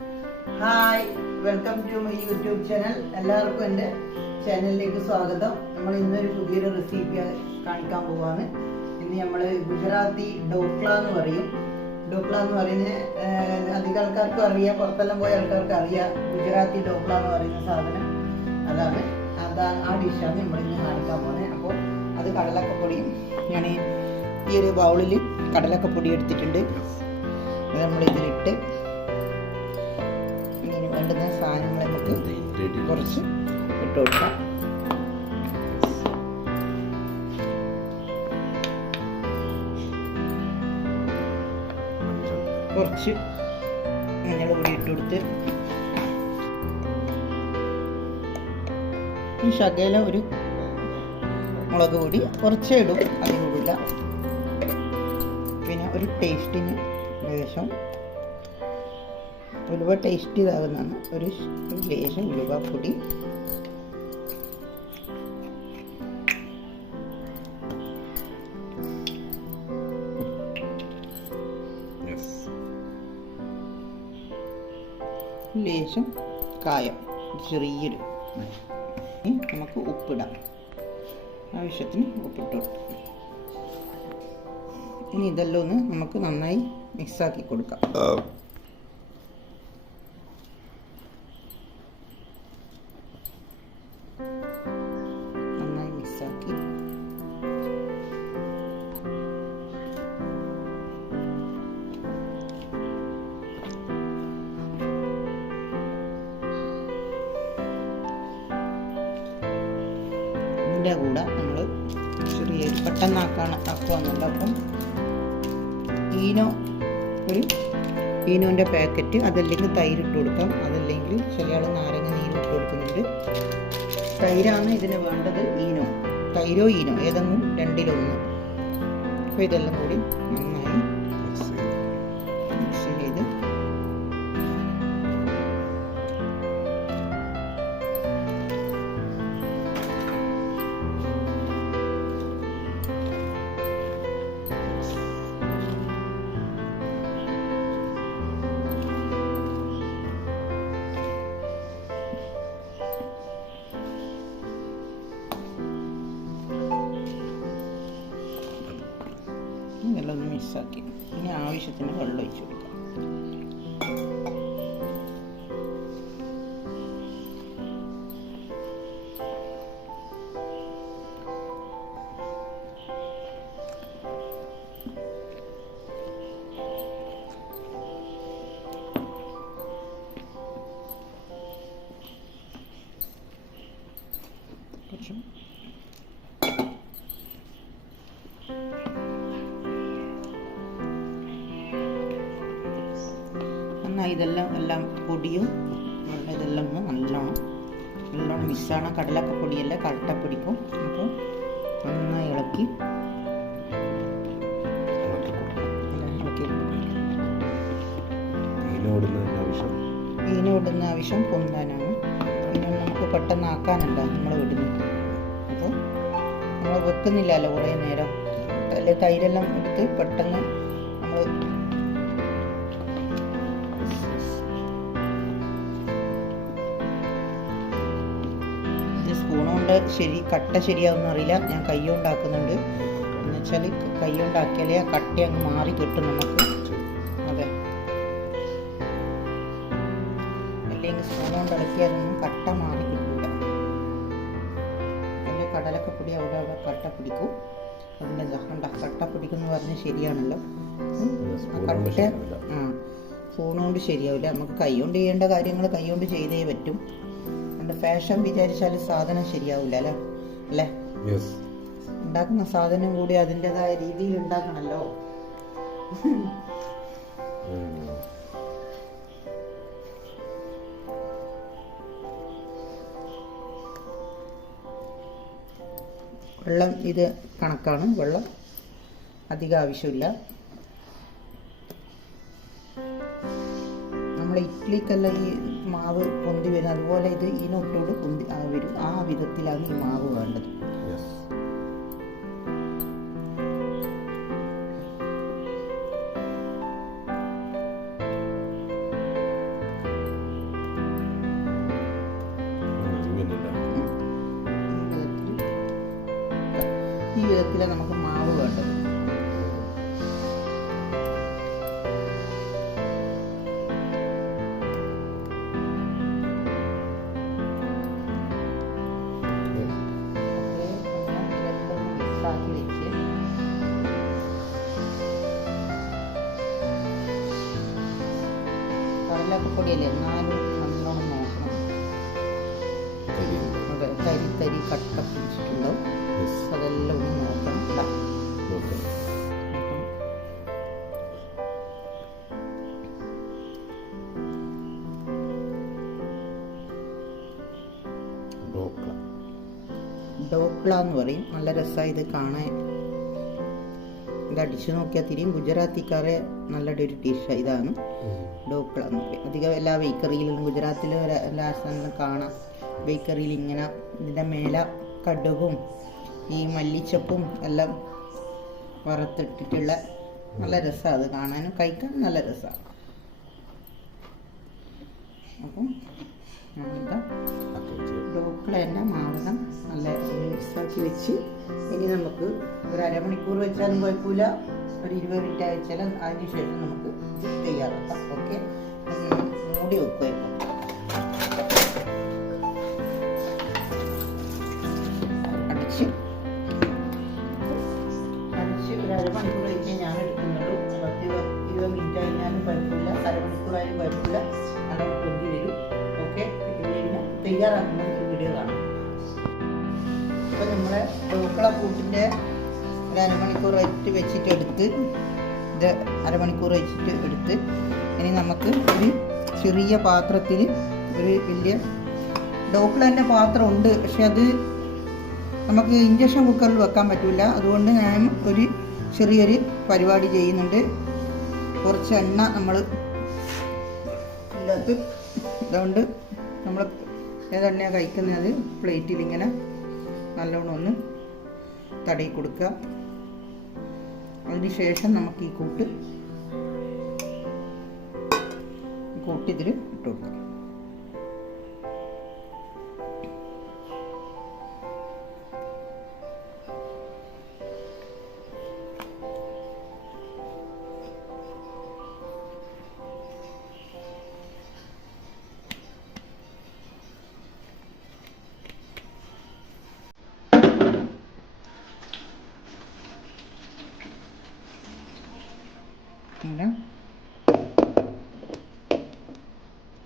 Hi, welcome to my YouTube channel. എല്ലാവർക്കും എൻ്റെ ചാനലിലേക്ക് സ്വാഗതം. നമ്മൾ ഇന്നൊരു പുതിയൊരു റെസിപ്പി കാണിക്കാൻ പോവാണ്. ഇന്ന് നമ്മൾ ഗുജറാത്തി ഡോക്ല എന്ന് പറയും. ഡോക്ല എന്ന് പറയുന്ന അധികം ആൾക്കാർക്കും അറിയാം, പുറത്തെല്ലാം പോയ ആൾക്കാർക്ക് അറിയാം. ഗുജറാത്തി ഡോക്ല എന്ന് പറയുന്ന സാധനം അതാണ് ആ ഡിഷാണ് നമ്മളിന്ന് കാണിക്കാൻ പോകുന്നത്. അപ്പോൾ അത് കടലക്കപ്പൊടിയും ഞാൻ ഈ ഒരു ബൗളിൽ കടലക്കപ്പൊടി എടുത്തിട്ടുണ്ട്. അത് നമ്മളിതിലിട്ട് ഇങ്ങനെ വേണ്ടുന്ന സാധനങ്ങൾ നമുക്ക് കുറച്ച് ഇട്ട് കൊടുക്കാം. കുറച്ച് മഞ്ഞൾ പൊടി ഇട്ട് കൊടുത്ത് ഈ ശകലം ഒരു മുളക് പൊടി കുറച്ചേ ഇടും, അധികം ഇടില്ല. പിന്നെ ഒരു ടേസ്റ്റിന് ലേശം ഉലുവ ടേസ്റ്റ് ഇതാകുന്നതാണ്, ഒരു ലേശം ഉലുവപ്പൊടി. ലേശം കായം ചെറിയൊരു. നമുക്ക് ഉപ്പിടാം, ആവശ്യത്തിന് ഉപ്പിട്ട് കൊടുക്കാം. ഇനി ഇതെല്ലാം ഒന്ന് നമുക്ക് നന്നായി മിക്സാക്കി കൊടുക്കാം. നന്നായി മിക്സാക്കി ഇതിൻ്റെ കൂടെ നമ്മൾ ചെറിയ ആക്കുവാന്നുണ്ട്. അപ്പം ഈനോൻ്റെ പാക്കറ്റ്, അതല്ലെങ്കിൽ തൈരിട്ട് കൊടുക്കാം, അതല്ലെങ്കിൽ ചില ആൾ നാരങ്ങ നീരിട്ട് കൊടുക്കുന്നുണ്ട്. തൈരാണ് ഇതിന് വേണ്ടത്. തൈരോ ഈനോ ഏതെങ്കിലും രണ്ടിലൊന്ന്. അപ്പോൾ ഇതെല്ലാം കൂടി നന്നായി മിക്സ് ചെയ്ത് ഇതെല്ലാം ഒന്ന് മിക്സാക്കി ഇനി ആവശ്യത്തിന് വെള്ളം ഒഴിച്ച് കൊടുക്കാം. എല്ലാം പൊടിയും ഇതെല്ലാം ഒന്ന് നല്ലോണം മിക്സാണ്. കടലൊക്കെ പൊടിയല്ല, കറക്റ്റാ പിടിക്കും. അപ്പോൾ നന്നായി ഇളക്കി ഈനോടുന്ന ആവശ്യം പൊന്താനാണ്. പിന്നെ നമുക്ക് പെട്ടെന്ന് ആക്കാനുണ്ട് നമ്മൾ ഇടുന്നത്. അപ്പോൾ നമ്മൾ വെക്കുന്നില്ലല്ലോ കുറേ നേരം, അല്ലെ തൈരെല്ലാം എടുത്ത് പെട്ടെന്ന് നമ്മൾ സ്പൂണുകൊണ്ട് കട്ട ശരിയാവുന്ന അറിയില്ല. ഞാൻ കൈ കൊണ്ടാക്കുന്നുണ്ട്. എന്ന് വെച്ചാൽ കൈ കൊണ്ടാക്കിയാലേ ആ കട്ട അങ്ങ് മാറി കിട്ടും നമുക്ക്. അതെ, അല്ലെങ്കിൽ സ്പൂൺ കൊണ്ട് ഇളക്കിയാലൊന്നും കട്ട മാറി കിട്ടില്ല. അതിൻ്റെ കടലൊക്കെ പൊടി അവിടെ കട്ട പിടിക്കും. അതിൻ്റെ കട്ട പിടിക്കുമെന്ന് പറഞ്ഞാൽ ശരിയാണല്ലോ. കട്ട സ്പൂൺ കൊണ്ട് ശരിയാവില്ല. നമുക്ക് കൈ കൊണ്ട് ചെയ്യേണ്ട കാര്യങ്ങൾ കൈ കൊണ്ട് ചെയ്തേ പറ്റും. ഫാഷൻ വിചാരിച്ചാൽ സാധനം ശരിയാവില്ല അല്ലേ? ഉണ്ടാക്കുന്ന സാധനം കൂടി അതിൻ്റെതായ രീതിയിൽ ഉണ്ടാക്കണല്ലോ. വെള്ളം ഇത് കണക്കാണ്, വെള്ളം അധികം ആവശ്യമില്ല. നമ്മൾ ഇഡ്ഡലിക്കെല്ലാം ഈ മാവ് പൊന്തി വരും, അതുപോലെ ഇത് ഈനൊട്ടോട് പൊന്തി വരും. ആ വിധത്തിലാണ് ഈ മാവ് വേണ്ടത്. പരുവത്തിലാണ് നമുക്ക് മാവ് വേണ്ടത്. മിക്സാക്കി വെച്ച് കടലപ്പൊടിയല്ലേ എന്നാലും നല്ലോണം നോക്കണം. തരി തരി കട്ട പിടിച്ചിട്ടുണ്ടോ അതെല്ലാം ഒന്ന് നോക്കണം. ഡോക്ല എന്ന് പറയും. നല്ല രസമാണ് ഇത് കാണാൻ. ഇത് അടിച്ചു നോക്കിയാൽ തിരിയും. ഗുജറാത്തിക്കാരെ നല്ലൊരു ഡിഷ് ഇതാണ് ഡോക്ല എന്ന് പറയും. അധികം എല്ലാ ബേക്കറിയിലും ഗുജറാത്തിൽ എല്ലാ സ്ഥലത്തും കാണാം. ബേക്കറിയിൽ ഇങ്ങനെ ഇതിൻ്റെ മേലെ കടുകും ഈ മല്ലിച്ചപ്പും എല്ലാം വറുത്തിട്ടിട്ടുള്ള നല്ല രസമാണ്. അത് കാണാനും കഴിക്കാനും നല്ല രസമാണ്. അപ്പം നമ്മളിതാ ഡോക്ലേൻ്റെ മാവെല്ലാം നല്ല മിക്സാക്കി വെച്ച് ഇനി നമുക്ക് ഒരു അരമണിക്കൂർ വെച്ചാലും കുഴപ്പമില്ല, ഒരു 20 മിനിറ്റ് വെച്ചാലും അതിന് ശേഷം നമുക്ക് തയ്യാറാക്കാം. ഓക്കെ, മൂടി വെക്കുക. അടിച്ച് ഒരു അരമണിക്കൂർ കഴിഞ്ഞ് ഞാൻ എടുക്കുന്നുള്ളൂ. 20 മിനിറ്റ് കഴിഞ്ഞാലും കുഴപ്പമില്ല, അരമണിക്കൂറായാലും കുഴപ്പമില്ല, നല്ല പൊന്തി വരും. ഓക്കെ, പിന്നെ തയ്യാറാക്കുന്ന ഒരു വീഡിയോ കാണാം. അപ്പോൾ നമ്മളെ ഡോക്ല കൂട്ടിൻ്റെ ഒരു അരമണിക്കൂർ വെച്ചിട്ട് എടുത്ത് ഇത് അരമണിക്കൂർ വെച്ചിട്ട് എടുത്ത് ഇനി നമുക്ക് ഒരു ചെറിയ പാത്രത്തിൽ ഒരു വലിയ ഡോക്ലേൻ്റെ പാത്രം ഉണ്ട്, പക്ഷെ അത് നമുക്ക് ഇൻഡക്ഷൻ കുക്കറിൽ വെക്കാൻ പറ്റില്ല. അതുകൊണ്ട് ഞാൻ ഒരു ചെറിയൊരു പരിപാടി ചെയ്യുന്നുണ്ട്. കുറച്ച് എണ്ണ നമ്മൾ ഇതിനകത്ത് ഇതുകൊണ്ട് നമ്മൾ ഏതെണ്ണയാണ് കഴിക്കുന്നത് പ്ലേറ്റിൽ ഇങ്ങനെ നല്ലോണം ഒന്ന് തടയി കൊടുക്കുക. അതിന് ശേഷം നമുക്ക് ഈ കൂട്ട് ഇതിൽ ഇട്ട് കൊടുക്കാം.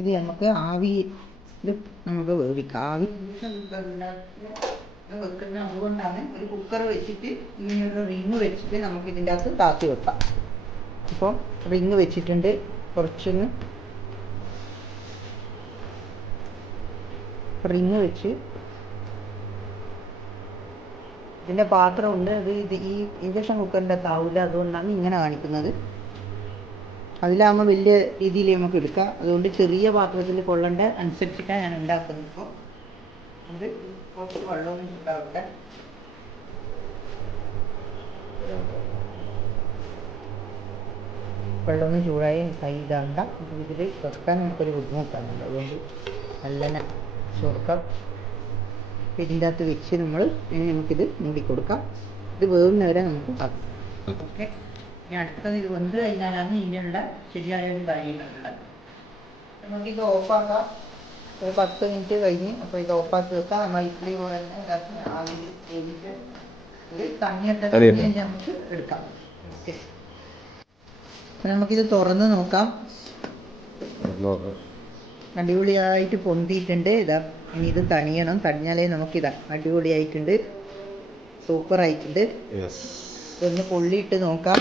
ഇത് നമുക്ക് ആവി ഇത് നമുക്ക് വേവിക്കാം. ആവി വെക്കുന്ന അതുകൊണ്ടാണ് ഒരു കുക്കർ വെച്ചിട്ട് ഇങ്ങനെയുള്ള റിങ് വെച്ചിട്ട് നമുക്ക് ഇതിൻ്റെ അകത്ത് താത്തി വെക്കാം. ഇപ്പോൾ റിങ് വെച്ചിട്ടുണ്ട്. കുറച്ചൊന്ന് റിങ് വെച്ച് ഇതിൻ്റെ പാത്രമുണ്ട്. ഇത് ഈ ഇൻഡക്ഷൻ കുക്കറിൻ്റെ താവില്ല, അതുകൊണ്ടാണ് ഇങ്ങനെ കാണിക്കുന്നത്. അതിലാകുമ്പോൾ വലിയ രീതിയിൽ നമുക്ക് എടുക്കാം. അതുകൊണ്ട് ചെറിയ പാത്രത്തിൽ കൊള്ളേണ്ട അനുസരിച്ചിട്ടാണ് ഞാൻ ഉണ്ടാക്കുന്നത്. ഇപ്പോൾ അത് കുറച്ച് വെള്ളമൊന്നും ചൂടാവട്ടെ. വെള്ളമൊന്നും ചൂടായി കൈ ഇതാണ്ട. ഇതിൽ വെക്കാൻ നമുക്കൊരു ബുദ്ധിമുട്ടാണല്ലോ, അതുകൊണ്ട് നല്ല ചുരുക്കാം. ഇതിൻ്റെ അകത്ത് വെച്ച് നമ്മൾ നമുക്കിത് മൂടിക്കൊടുക്കാം. ഇത് വേവുന്നവരെ നമുക്ക് ആക്കാം. ഓക്കെ, ഇനി അടുത്തത് ഇത് വെന്ത് കഴിഞ്ഞാലാണ് ഇതിനുള്ള ശരിയായ ഒരു കാര്യങ്ങളുള്ളത്. നമുക്കിത് ഓഫാക്കാം. ഒരു 10 മിനിറ്റ് കഴിഞ്ഞ് അപ്പോൾ ഇത് ഓഫാക്കി വെക്കാം. നമ്മൾ ഇഡ്ഡലി പോലെ തന്നെ ആവിയിൽ ചെയ്തിട്ട് ഒരു തണിയിട്ട് നമുക്ക് എടുക്കാം. ഓക്കെ, അപ്പം നമുക്കിത് തുറന്ന് നോക്കാം. അടിപൊളിയായിട്ട് പൊന്തിയിട്ടുണ്ട്. ഇതാ ഇനി ഇത് തണിയണം. തണിഞ്ഞാലേ നമുക്കിതാ അടിപൊളിയായിട്ടുണ്ട്, സൂപ്പറായിട്ടുണ്ട്. ഒന്ന് പൊള്ളിയിട്ട് നോക്കാം.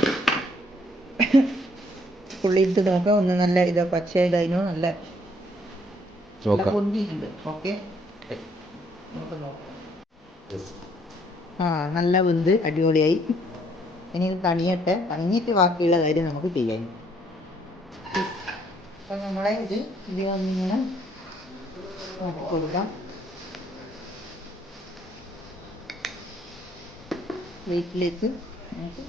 പൊള്ളിയിട്ട് നോക്കാം. ഒന്ന് നല്ല ഇതാ പച്ചയിലതിനോ നല്ല പൊന്തിയിട്ടുണ്ട്. ഓക്കെ, നമുക്ക് നോക്കാം. നല്ല വെന്ത് അടിപൊളിയായി. ഇനി ഇത് തണിയട്ടെ. തണിഞ്ഞിട്ട് ബാക്കിയുള്ള കാര്യം നമുക്ക് ചെയ്യാം. അപ്പം നമ്മളെ ഇത് വന്നിങ്ങനെ നോക്കിക്കൊടുക്കാം. വീട്ടിലേക്ക് നമുക്ക്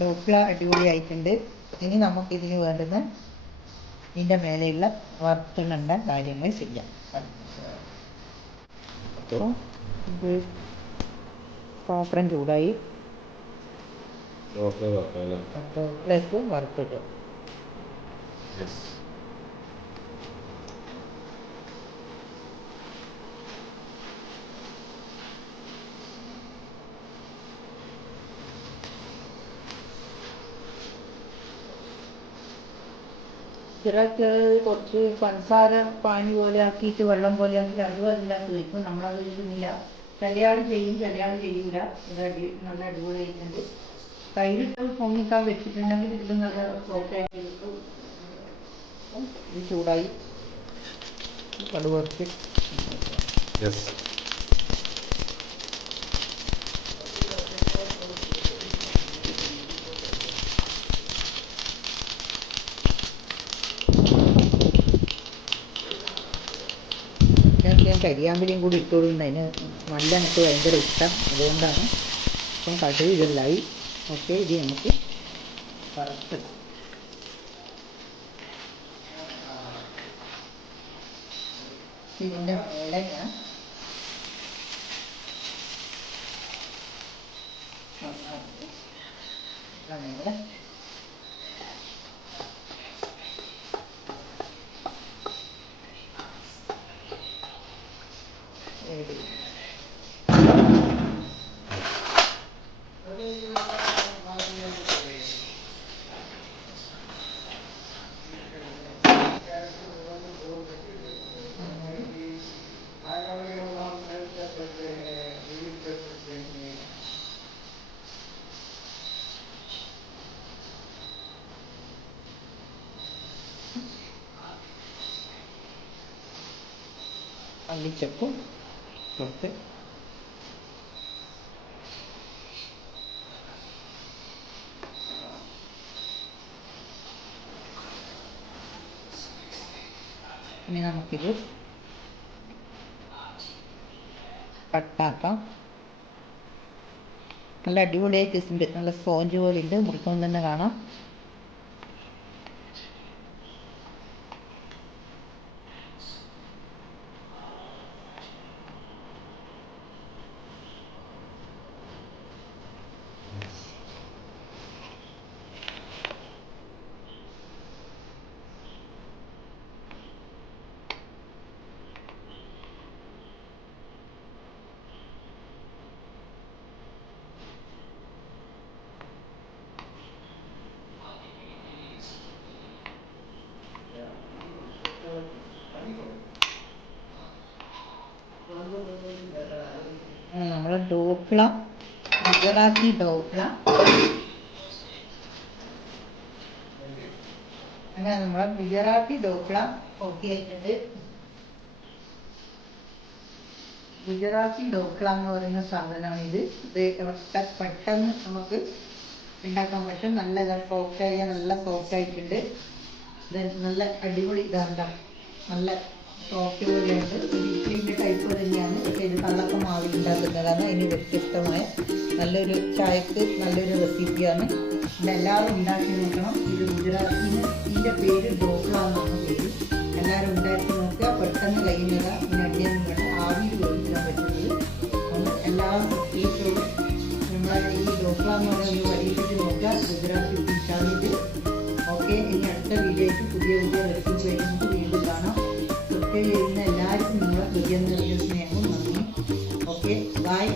ഡോക്ല അടിപൊളിയായിട്ടുണ്ട്. ഇനി നമുക്കിതിന് വേണ്ടുന്ന ഇതിൻ്റെ മേലെയുള്ള വറുത്തിടേണ്ട കാര്യങ്ങൾ ചെയ്യാം. അപ്പോൾ ഇത് പാത്രം ചൂടായി, ചോക്ലേറ്റ് വറുത്തിട്ട് ഇതിലൊക്കെ കുറച്ച് പഞ്ചസാര പാനി പോലെ ആക്കിയിട്ട് വെള്ളം പോലെ ആക്കിയിട്ട് അതും അതിനകത്ത് വയ്ക്കും. നമ്മളത് ചെയ്യുന്നില്ല. ചിലയാൾ ചെയ്യും, ചിലയാൾ ചെയ്യില്ല. ഇത് നല്ല അടിപൊളിയായിട്ടുണ്ട്. തൈരിട്ട് പൊങ്ങിക്കാൻ വെച്ചിട്ടുണ്ടെങ്കിൽ ഇത് നല്ല സോഫ്റ്റായിട്ട് കിട്ടും. ഇത് ചൂടായി, കടുക് വറുത്ത് ഞാൻ കരിയാമ്പലിയും കൂടി ഇട്ടുകൊടുക്കുന്നത് അതിന് നല്ല എനിക്ക് ഭയങ്കര ഇഷ്ടം, അതുകൊണ്ടാണ്. അപ്പം കടുക് ഇതെല്ലായി. ഓക്കെ, ഇത് നമുക്ക് വറുത്ത് ഇതിൻ്റെ മേലെ ഞാൻ മേലെ മല്ലിച്ചപ്പും കുറച്ച് ഇനി നമുക്കിത് കട്ടാക്കാം. നല്ല അടിപൊളിയായിട്ടുണ്ട്, നല്ല സ്പോഞ്ച് പോലെ ഉണ്ട്, മുറിക്കുമ്പോൾ തന്നെ കാണാം. നമ്മളെ ഡോക്ല, ഗുജറാത്തി ഡോക്ല, അങ്ങനെ നമ്മളെ ഗുജറാത്തി ഡോക്ല ഓക്കെ ആയിട്ടുണ്ട്. ഗുജറാത്തി ഡോക്ല എന്ന് പറയുന്ന സാധനമാണ് ഇത്. പെട്ടെന്ന് നമുക്ക് ഉണ്ടാക്കാൻ പറ്റും. നല്ല സോഫ്റ്റായ, നല്ല സോഫ്റ്റായിട്ടുണ്ട്. ഇത് നല്ല അടിപൊളി ഇതാണ്, നല്ല സോഫ്റ്റ് പോലെയുണ്ട്. ഇത് ഇഡ്ഡലിൻ്റെ ടൈപ്പ് തന്നെയാണ്, പക്ഷേ ഇത് കള്ളക്ക മാവിൽ ഉണ്ടാക്കുന്നതാണ്. അതിന് വ്യത്യസ്തമായ നല്ലൊരു ചായക്ക് നല്ലൊരു റെസിപ്പിയാണ്. ഇതെല്ലാവരും ഉണ്ടാക്കി നോക്കണം. ഇത് ഗുജറാത്തിന് ഇതിൻ്റെ പേര് ഡോക്ല എന്നാണ് പേര്. എല്ലാവരും ഉണ്ടാക്കി നോക്കുക, പെട്ടെന്ന് കഴിയുന്നതാ. പിന്നെ അടിയൊന്നും വേണ്ട, ആവിയിൽ വേവിക്കാൻ പറ്റുന്നത്. അപ്പോൾ എല്ലാവരും പ്രത്യേകിച്ചോട് നമ്മളെ ഈ ഡോക്ല എന്ന് പറയുന്നത് പരീക്ഷിച്ച് നോക്കുക, ഗുജറാത്തി ചാനലിൽ. ഓക്കെ, ഇനി അടുത്ത വീഡിയോയ്ക്ക് പുതിയ പുതിയ റെസിപ്പി നമുക്ക് വീണ്ടും കാണാം. സബ്സ്ക്രൈബ് ചെയ്യുന്ന എല്ലാവർക്കും നിങ്ങളെ ഹൃദയം നിറഞ്ഞ സ്നേഹവും നന്ദി. Okay, by.